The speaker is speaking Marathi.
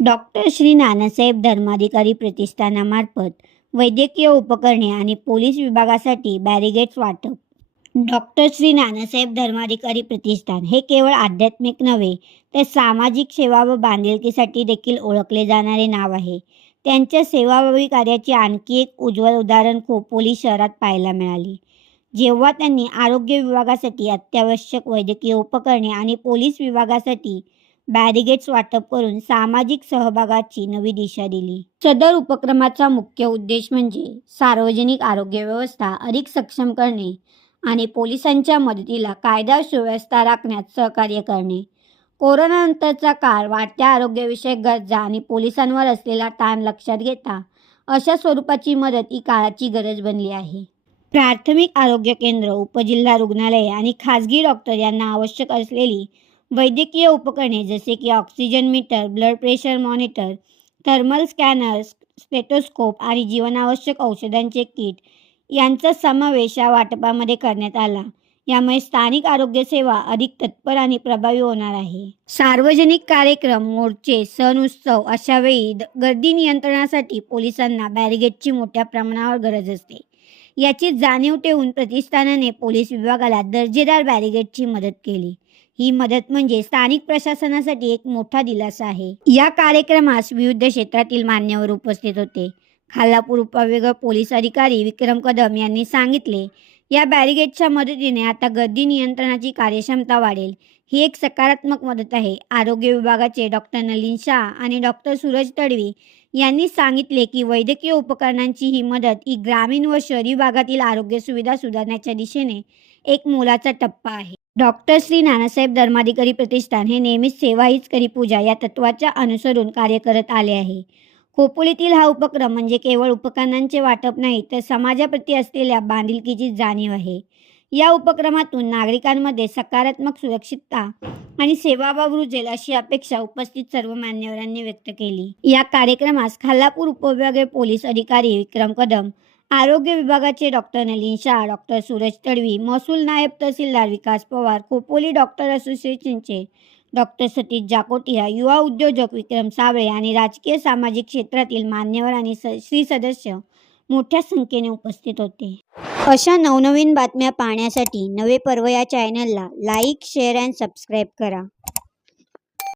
डॉक्टर श्री नानासाहेब धर्माधिकारी प्रतिष्ठानामार्फत वैद्यकीय उपकरणे आणि पोलीस विभागासाठी बॅरिगेट्स वाटप. डॉक्टर श्री नानासाहेब धर्माधिकारी प्रतिष्ठान हे केवळ आध्यात्मिक नव्हे तर सामाजिक सेवा व बांधिलकीसाठी देखील ओळखले जाणारे नाव आहे. त्यांच्या सेवाभावी कार्याचे आणखी एक उज्ज्वल उदाहरण खोपोली शहरात पाहायला मिळाली. जेव्हा त्यांनी आरोग्य विभागासाठी अत्यावश्यक वैद्यकीय उपकरणे आणि पोलीस विभागासाठी बॅरिगेट्स वाटप करून सामाजिक सहभागाची नवी दिशा दिली. सदर उपक्रमाचा मुख्य उद्देश म्हणजे सार्वजनिक आरोग्य व्यवस्था अधिक सक्षम करणे आणि पोलिसांच्या मदतीला कायदा सुव्यवस्था राखण्यात सहकार्य करणे. कोरोनानंतरचा काळ वाढत्या आरोग्यविषयक गरजा आणि पोलिसांवर असलेला ताण लक्षात घेता अशा स्वरूपाची मदत ही काळाची गरज बनली आहे. प्राथमिक आरोग्य केंद्र उपजिल्हा रुग्णालये आणि खाजगी डॉक्टर यांना आवश्यक असलेली वैद्यकीय उपकरणे जसे की oxygen meter blood pressure monitor thermal scanner stethoscope आणि जीवनावश्यक औषधांचे किट यांचा समावेश या वाटपामध्ये करण्यात आला. यामुळे स्थानिक आरोग्यसेवा अधिक तत्पर आणि प्रभावी होणार आहे. सार्वजनिक कार्यक्रम मोर्चे सण उत्सव अशा वेळी द- गर्दी नियंत्रणासाठी पोलिसांना बॅरिगेटची मोठ्या प्रमाणावर गरज असते. याची जाणीव ठेवून प्रतिष्ठानाने पोलीस विभागाला दर्जेदार बॅरिगेटची मदत केली. ही मदत म्हणजे स्थानिक प्रशासनासाठी एक मोठा दिलासा आहे. या कार्यक्रमास विविध क्षेत्रातील मान्यवर उपस्थित होते. खालापूर उपविभाग पोलीस अधिकारी विक्रम कदम यांनी सांगितले या बॅरिगेटच्या मदतीने आता गर्दी नियंत्रणाची कार्यक्षमता वाढेल. ही एक सकारात्मक मदत आहे. आरोग्य विभागाचे डॉक्टर नलिन शाह आणि डॉक्टर सूरज तडवी यांनी सांगितले की वैद्यकीय उपकरणांची ही मदत ही ग्रामीण व शहरी भागातील आरोग्य सुविधा सुधारण्याच्या दिशेने एक मोलाचा टप्पा आहे. डॉक्टर श्री नानासाहेब धर्माधिकारी प्रतिष्ठान हे नेहमीच सेवा हीच करी पूजा या तत्वाच्या अनुसरून कार्य करत आले आहे. खोपोलीतील हा उपक्रम म्हणजे केवळ उपकरणांचे वाटप नाही तर समाजाप्रती असलेल्या बांधिलकीची जाणीव आहे. या उपक्रमातून नागरिकांमध्ये सकारात्मक सुरक्षितता आणि सेवाभाव रुजेल अशी अपेक्षा उपस्थित सर्व मान्यवरांनी व्यक्त केली. या कार्यक्रमास खालापूर उपविभागीय पोलीस अधिकारी विक्रम कदम आरोग्य विभागाचे डॉक्टर नलिन शाह डॉक्टर सूरज तडवी महसूल नायब तहसीलदार विकास पवार खोपोली डॉक्टर असोसिएशनचे डॉक्टर सतीश जाकोटिया युवा उद्योजक विक्रम साबळे आणि राजकीय सामाजिक क्षेत्रातील मान्यवर आणि स श्री सदस्य मोठ्या संख्येने उपस्थित होते. अशा नवनवीन बातम्या पाहण्यासाठी नवे पर्व या चॅनलला लाईक शेअर अँड सबस्क्राईब करा.